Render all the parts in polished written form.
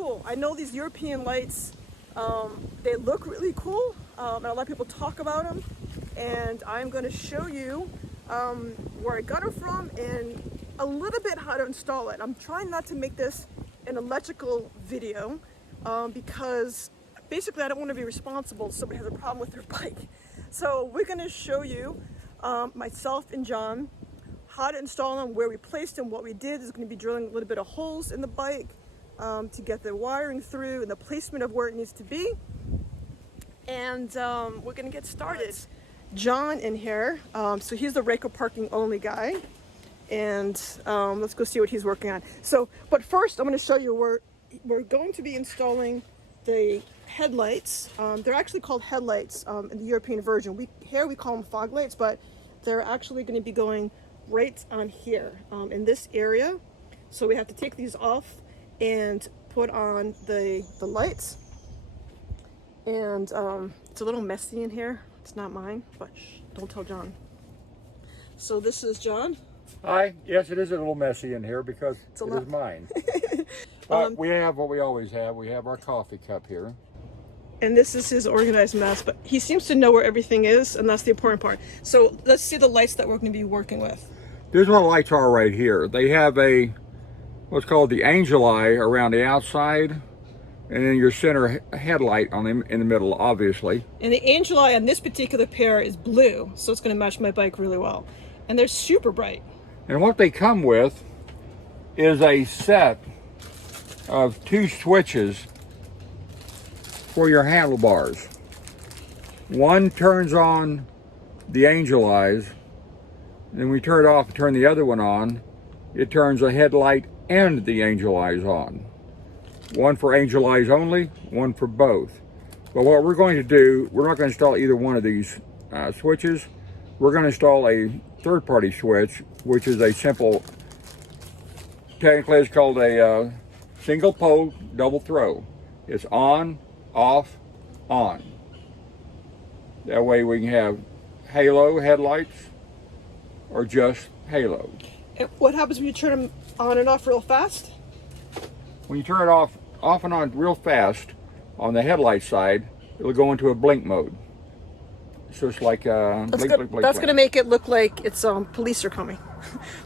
cool. I know these European lights, they look really cool, and a lot of people talk about them, and I'm going to show you where I got them from and a little bit how to install it. I'm trying not to make this an electrical video because basically I don't want to be responsible if somebody has a problem with their bike. So we're going to show you, myself and John, how to install them, where we placed them, what we did. Is going to be drilling a little bit of holes in the bike to get the wiring through and the placement of where it needs to be. And we're going to get started. John in here, so he's the Ryker parking only guy. And let's go see what he's working on. So, but first I'm going to show you where we're going to be installing the headlights. They're actually called headlights in the European version. Here we call them fog lights, but they're actually going to be going right on here in this area. So we have to take these off and put on the lights. And it's a little messy in here. It's not mine, but shh, don't tell John. So this is John. Hi. Yes, it is a little messy in here because it is mine. But we have what we always have. We have our coffee cup here. And this is his organized mess, but he seems to know where everything is, and that's the important part. So let's see the lights that we're going to be working with. This is what the lights are right here. They have what's called the angel eye around the outside, and then your center headlight on them in the middle, obviously. And the angel eye on this particular pair is blue, so it's going to match my bike really well. And they're super bright. And what they come with is a set of 2 switches for your handlebars. One turns on the angel eyes, and then we turn it off and turn the other one on. It turns the headlight and the angel eyes on. One for angel eyes only, one for both. But what we're going to do, we're not going to install either one of these switches. We're going to install a third-party switch, which is a simple, technically it's called a single pole double throw. It's on, off, on. That way we can have halo headlights or just halo. And what happens when you turn them on and off real fast? When you turn it off and on real fast on the headlight side, it'll go into a blink mode. So it's like blink, blink, blink. That's going to make it look like it's police are coming.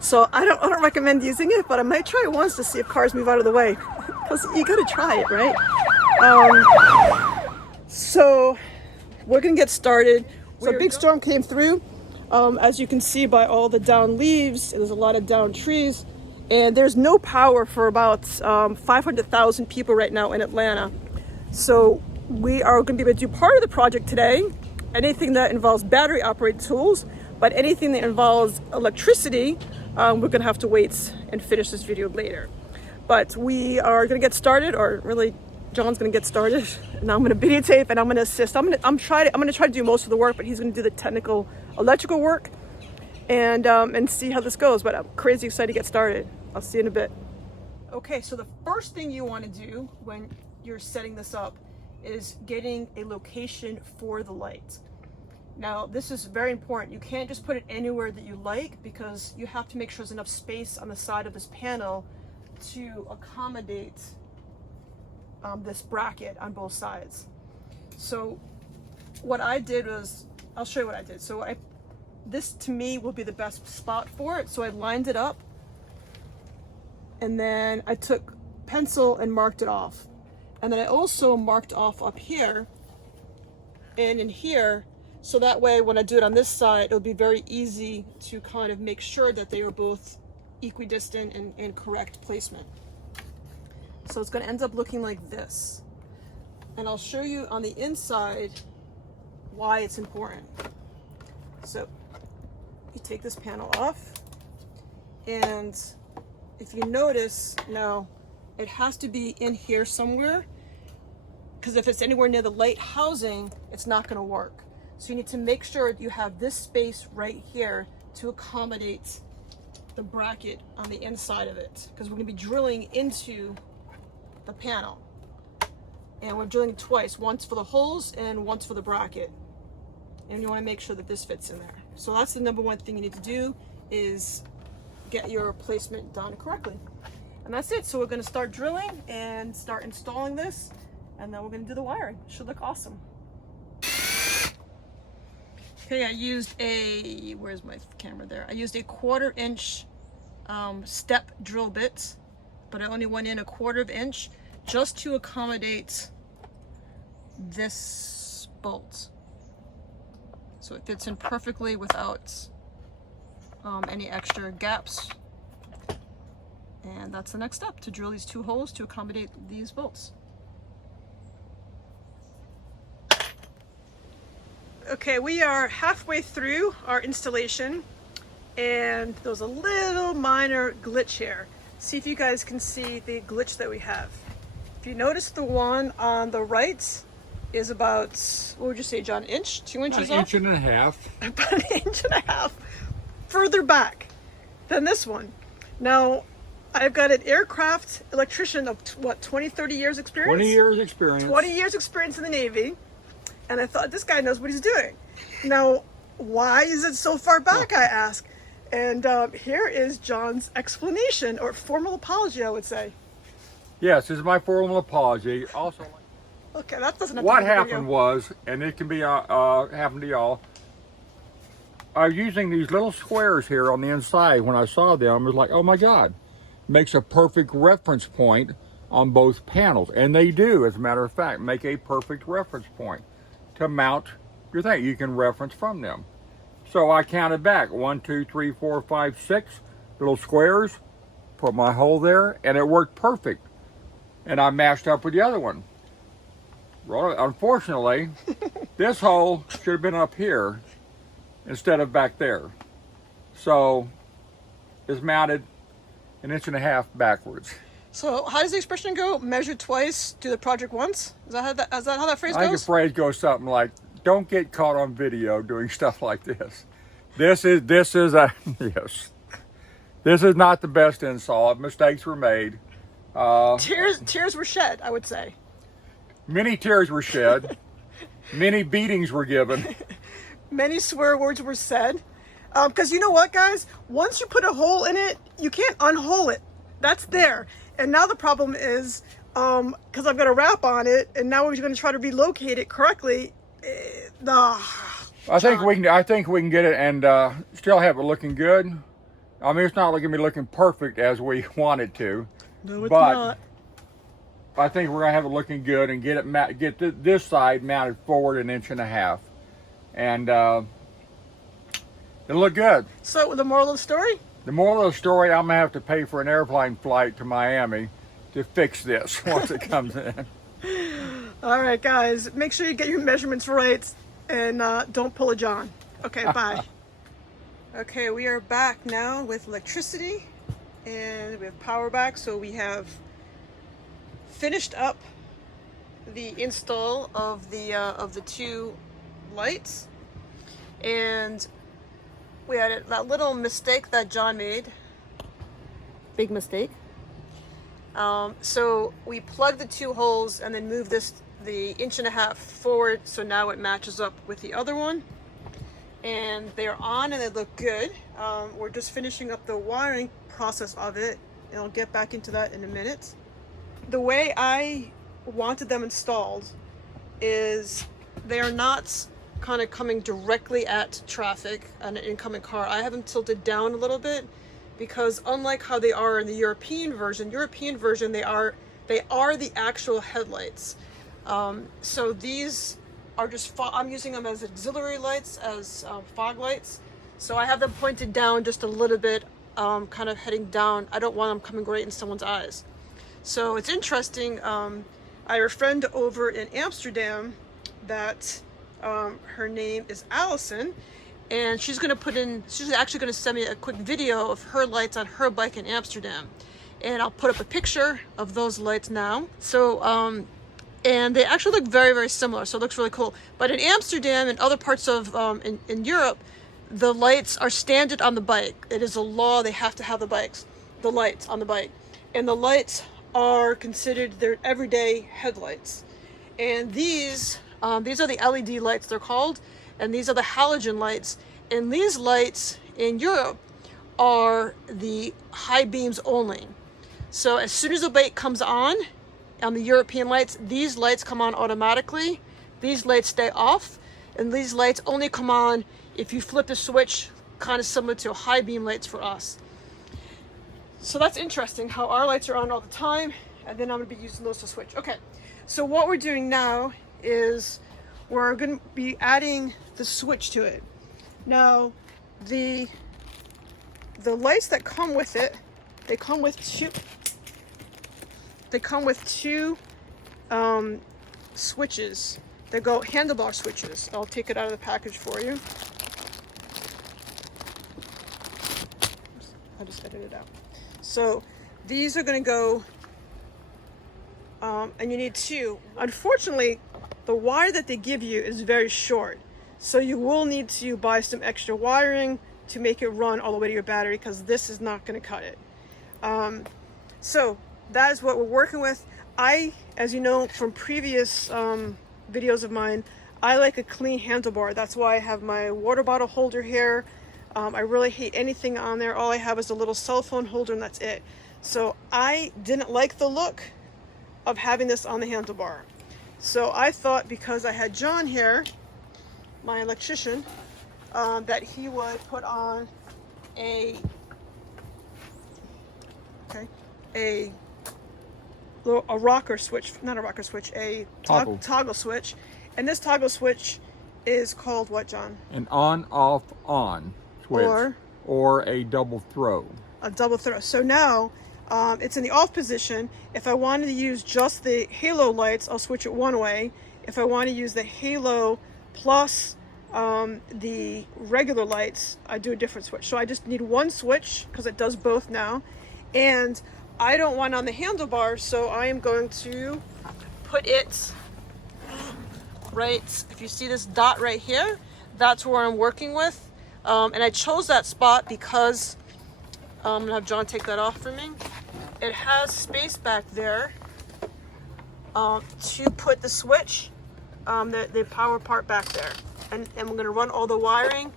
So I don't recommend using it, but I might try it once to see if cars move out of the way, because you got to try it, right? So we're going to get started. So a big storm came through, as you can see by all the down leaves. There's a lot of down trees, and there's no power for about 500,000 people right now in Atlanta. So we are going to be able to do part of the project today. Anything that involves battery operated tools, but anything that involves electricity, we're going to have to wait and finish this video later. But we are going to get started, or really John's going to get started, and I'm going to videotape and I'm going to assist. I'm going to try to do most of the work, but he's going to do the technical electrical work and see how this goes. But I'm crazy excited to get started. I'll see you in a bit. Okay, so the first thing you want to do when you're setting this up is getting a location for the light. Now, this is very important. You can't just put it anywhere that you like, because you have to make sure there's enough space on the side of this panel to accommodate this bracket on both sides. So what I did was, I'll show you what I did. So this to me will be the best spot for it. So I lined it up, and then I took pencil and marked it off. And then I also marked off up here and in here, so that way when I do it on this side, it'll be very easy to kind of make sure that they are both equidistant and correct placement. So it's going to end up looking like this. And I'll show you on the inside why it's important. So you take this panel off, and if you notice now, it has to be in here somewhere, because if it's anywhere near the light housing, it's not going to work. So you need to make sure you have this space right here to accommodate the bracket on the inside of it, because we're going to be drilling into the panel, and we're drilling twice, once for the holes and once for the bracket, and you want to make sure that this fits in there. So that's the number one thing you need to do, is get your placement done correctly. And that's it. So we're going to start drilling and start installing this, and then we're going to do the wiring. It should look awesome. Okay, I used a, where's my camera there? I used a 1/4 inch step drill bit, but I only went in a 1/4 inch just to accommodate this bolt. So it fits in perfectly without any extra gaps. And that's the next step, to drill these 2 holes to accommodate these bolts. Okay, we are halfway through our installation, and there's a little minor glitch here. See if you guys can see the glitch that we have. If you notice, the one on the right is about, what would you say, John, inch, 2 inches off? An 1.5 inches. About 1.5 inches further back than this one. Now, I've got an aircraft electrician of what, 20, 30 years experience? 20 years experience. 20 years experience in the Navy. And I thought, this guy knows what he's doing. Now, why is it so far back, I ask? And here is John's explanation, or formal apology, I would say. Yes, this is my formal apology. Also, Okay, that doesn't have what to be the video. happened was, and it can be happened to y'all, I was using these little squares here on the inside. When I saw them, it was like, oh my God, makes a perfect reference point on both panels. And they do, as a matter of fact, make a perfect reference point to mount your thing. You can reference from them. So I counted back 1, 2, 3, 4, 5, 6 little squares, put my hole there, and it worked perfect. And I matched up with the other one. Well, unfortunately, this hole should have been up here instead of back there. So it's mounted 1.5 inches backwards. So how does the expression go? Measure twice, do the project once? Is that how that phrase I think goes? the phrase goes something like, don't get caught on video doing stuff like this. This is a, yes. This is not the best install. Mistakes were made. Tears were shed, I would say. Many tears were shed. Many beatings were given. Many swear words were said. Because you know what, guys? Once you put a hole in it, you can't unhole it. That's there. And now the problem is, because I've got a wrap on it, and now we're going to try to relocate it correctly. I think we can get it and still have it looking good. I mean, it's not going to be looking perfect as we want it to. No, it's but not. I think we're going to have it looking good and get this side mounted forward 1.5 inches. And it'll look good. So the moral of the story? The moral of the story, I'm going to have to pay for an airplane flight to Miami to fix this once it comes in. All right, guys, make sure you get your measurements right, and don't pull a John. Okay, bye. Okay, we are back now with electricity, and we have power back, so we have finished up the install of the 2 lights, and we had that little mistake that John made. Big mistake. So we plugged the 2 holes and then moved the 1.5 inches forward, so now it matches up with the other one. And they're on and they look good. We're just finishing up the wiring process of it, and I'll get back into that in a minute. The way I wanted them installed is they are not kind of coming directly at traffic, an incoming car. I have them tilted down a little bit, because unlike how they are in the European version, they are the actual headlights. So these are just I'm using them as auxiliary lights, as fog lights. So I have them pointed down just a little bit, kind of heading down. I don't want them coming right in someone's eyes. So it's interesting. I have a friend over in Amsterdam that her name is Allison, and she's actually going to send me a quick video of her lights on her bike in Amsterdam, and I'll put up a picture of those lights now. So and they actually look very, very similar, so it looks really cool. But in Amsterdam and other parts of in Europe, the lights are standard on the bike. It is a law, they have to have the lights on the bike, and the lights are considered their everyday headlights. And these are the LED lights, they're called, and these are the halogen lights. And these lights in Europe are the high beams only. So as soon as the light comes on the European lights, these lights come on automatically. These lights stay off, and these lights only come on if you flip the switch, kind of similar to high beam lights for us. So that's interesting how our lights are on all the time, and then I'm going to be using those to switch. Okay, so what we're doing now is we're going to be adding the switch to it. Now, the lights that come with it, they come with two switches. They go handlebar switches. I'll take it out of the package for you. I'll just edit it out. So these are going to go, and you need two. Unfortunately, the wire that they give you is very short. So you will need to buy some extra wiring to make it run all the way to your battery, because this is not going to cut it. So that is what we're working with. As you know from previous videos of mine, I like a clean handlebar. That's why I have my water bottle holder here. I really hate anything on there. All I have is a little cell phone holder, and that's it. So I didn't like the look of having this on the handlebar. So I thought, because I had John here, my electrician, that he would put on a rocker switch, not a rocker switch, a toggle switch. And this toggle switch is called what, John? An on-off on switch, or a double throw. A double throw. So now it's in the off position. If I wanted to use just the halo lights, I'll switch it one way. If I want to use the halo plus the regular lights, I do a different switch. So I just need one switch because it does both now. And I don't want on the handlebar, so I am going to put it right, if you see this dot right here, that's where I'm working with. And I chose that spot because, I'm gonna have John take that off for me. It has space back there to put the switch, the power part back there. And we're gonna run all the wiring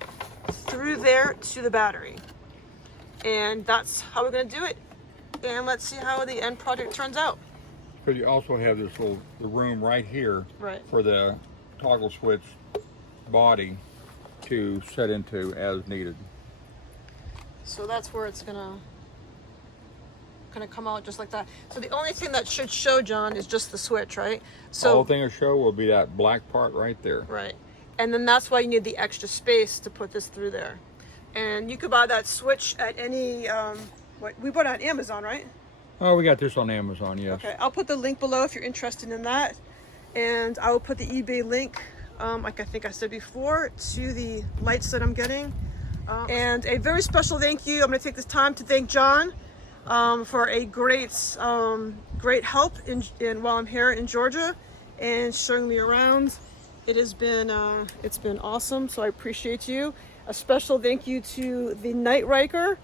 through there to the battery. And that's how we're gonna do it. And let's see how the end project turns out. But you also have this the room right here, right, for the toggle switch body to set into as needed. So that's where it's gonna come out just like that. So the only thing that should show, John, is just the switch, right? So all thing will show will be that black part right there. Right. And then that's why you need the extra space to put this through there. And you could buy that switch at any we bought it on Amazon, right? Oh, we got this on Amazon, yes. Okay, I'll put the link below if you're interested in that. And I will put the eBay link, like I think I said before, to the lights that I'm getting. And a very special thank you. I'm going to take this time to thank John for a great help while I'm here in Georgia and showing me around. It's been awesome, so I appreciate you. A special thank you to the Night Ryker.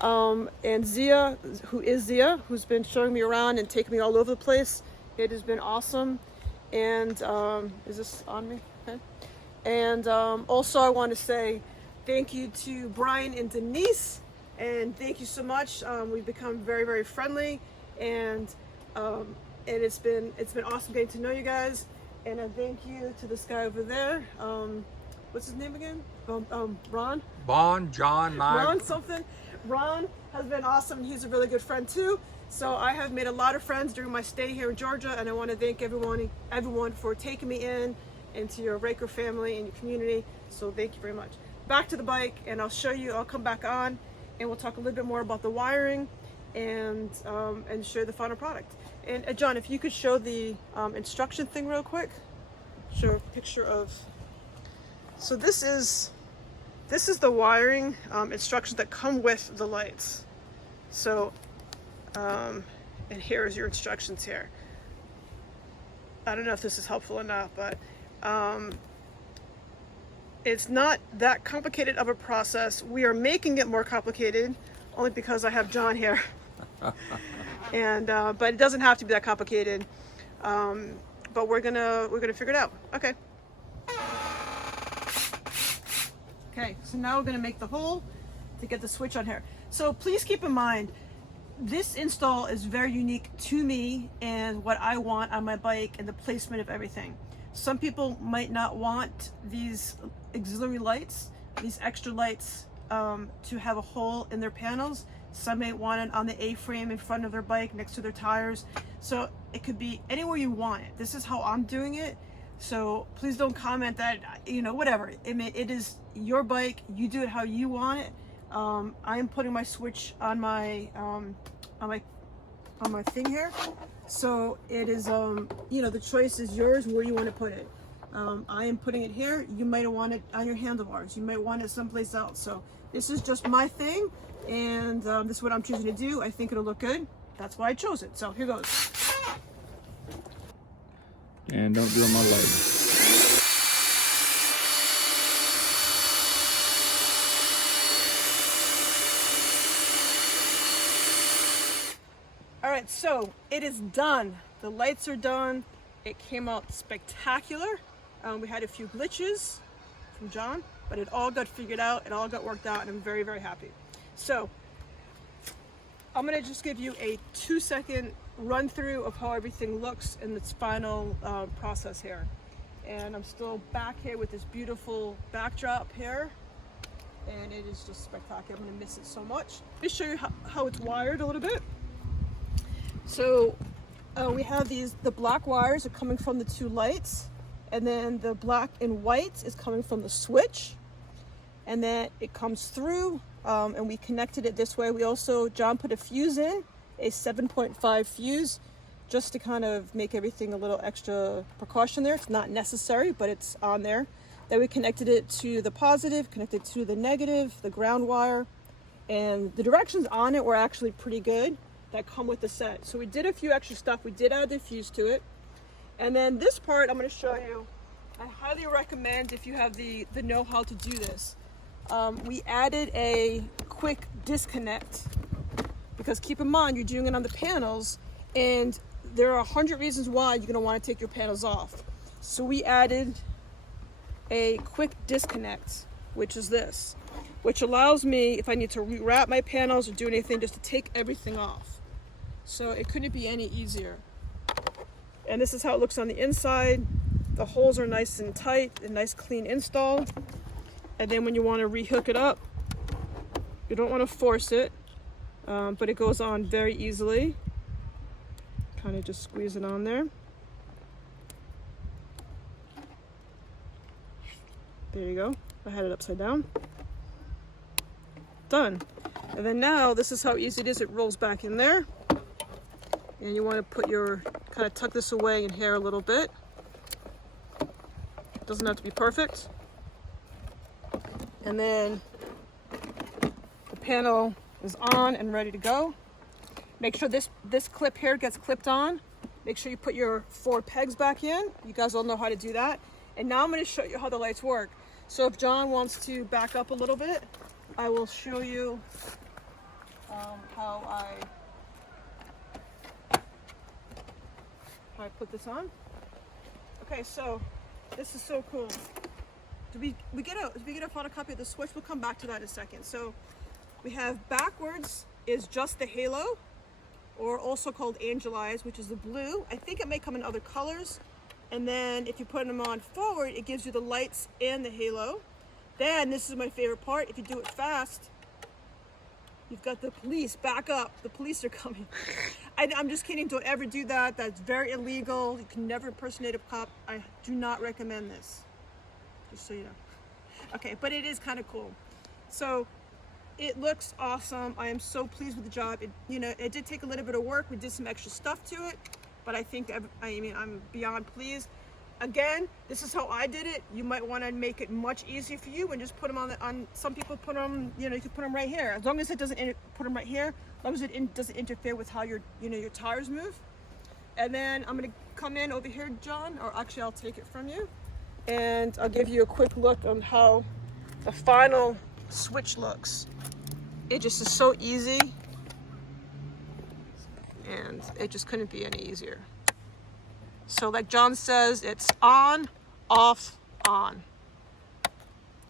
And Zia, who's been showing me around and taking me all over the place. It has been awesome. And is this on me? Okay. And also I want to say thank you to Brian and Denise, and thank you so much. We've become very, very friendly, and it's been awesome getting to know you guys. And a thank you to this guy over there. What's his name again? Ron? Ron something. Ron has been awesome. He's a really good friend too. So I have made a lot of friends during my stay here in Georgia, and I want to thank everyone for taking me in into your Ryker family and your community. So thank you very much. Back to the bike, and I'll come back on and we'll talk a little bit more about the wiring and show the final product. And John, if you could show the instruction thing real quick. Show a picture of, so this is the wiring instructions that come with the lights. So, and here's your instructions here. I don't know if this is helpful or not, but it's not that complicated of a process. We are making it more complicated only because I have John here. And but it doesn't have to be that complicated. But we're gonna figure it out. Okay. Okay, so now we're going to make the hole to get the switch on here. So please keep in mind, this install is very unique to me and what I want on my bike and the placement of everything. Some people might not want these auxiliary lights, these extra lights to have a hole in their panels. Some may want it on the A-frame in front of their bike next to their tires. So it could be anywhere you want it. This is how I'm doing it. So please don't comment that, you know, whatever. It is your bike. You do it how you want it. I am putting my switch on my thing here. So it is, you know, the choice is yours where you want to put it. I am putting it here. You might want it on your handlebars. You might want it someplace else. So this is just my thing, and this is what I'm choosing to do. I think it'll look good. That's why I chose it. So here goes. And don't do it on my leg. All right, so it is done. The lights are done. It came out spectacular. We had a few glitches from John, but it all got figured out. It all got worked out, and I'm very, very happy. So I'm gonna just give you a 2-second run through of how everything looks in its final process here. And I'm still back here with this beautiful backdrop here, and it is just spectacular. I'm gonna miss it so much. Let me show you how it's wired a little bit. So we have the black wires are coming from the two lights, and then the black and white is coming from the switch, and then it comes through, and we connected it this way. We also, John put a fuse in, a 7.5 fuse, just to kind of make everything a little extra precaution there. It's not necessary, but it's on there. Then we connected it to the positive, connected to the negative, the ground wire, and the directions on it were actually pretty good that come with the set. So we did a few extra stuff. We did add the fuse to it. And then this part I'm going to show you. I highly recommend if you have the know-how to do this. We added a quick disconnect, because keep in mind you're doing it on the panels, and there are 100 reasons why you're going to want to take your panels off. So we added a quick disconnect, which is this, which allows me, if I need to rewrap my panels or do anything, just to take everything off. So it couldn't be any easier. And this is how it looks on the inside. The holes are nice and tight, a nice clean install. And then when you want to rehook it up, you don't want to force it, but it goes on very easily. Kind of just squeeze it on there. There you go. I had it upside down. Done. And then now this is how easy it is. It rolls back in there. And you want to put your, kind of tuck this away in here a little bit. It doesn't have to be perfect. And then the panel is on and ready to go. Make sure this clip here gets clipped on. Make sure you put your 4 pegs back in. You guys all know how to do that. And now I'm going to show you how the lights work. So if John wants to back up a little bit, I will show you how I put this on. Okay, so this is so cool. Did we get a photocopy of the switch? We'll come back to that in a second. So we have backwards is just the halo, or also called Angel Eyes, which is the blue. I think it may come in other colors. And then if you put them on forward, it gives you the lights and the halo. Then, this is my favorite part, if you do it fast, you've got the police, back up, the police are coming. I'm just kidding, don't ever do that. That's very illegal. You can never impersonate a cop. I do not recommend this, just so you know. Okay, but it is kind of cool. So it looks awesome. I am so pleased with the job. It did take a little bit of work. We did some extra stuff to it, but I think, I'm beyond pleased. Again, this is how I did it. You might want to make it much easier for you and just put them on some people put them, you can put them right here. As long as it doesn't put them right here, as long as it doesn't interfere with how your tires move. And then I'm going to come in over here, John, or actually I'll take it from you. And I'll give you a quick look on how the final switch looks. It just is so easy. And it just couldn't be any easier. So like John says, it's on, off, on.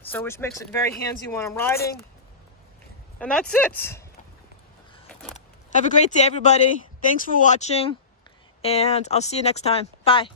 So which makes it very handsy when I'm riding. And that's it. Have a great day, everybody. Thanks for watching, and I'll see you next time. Bye.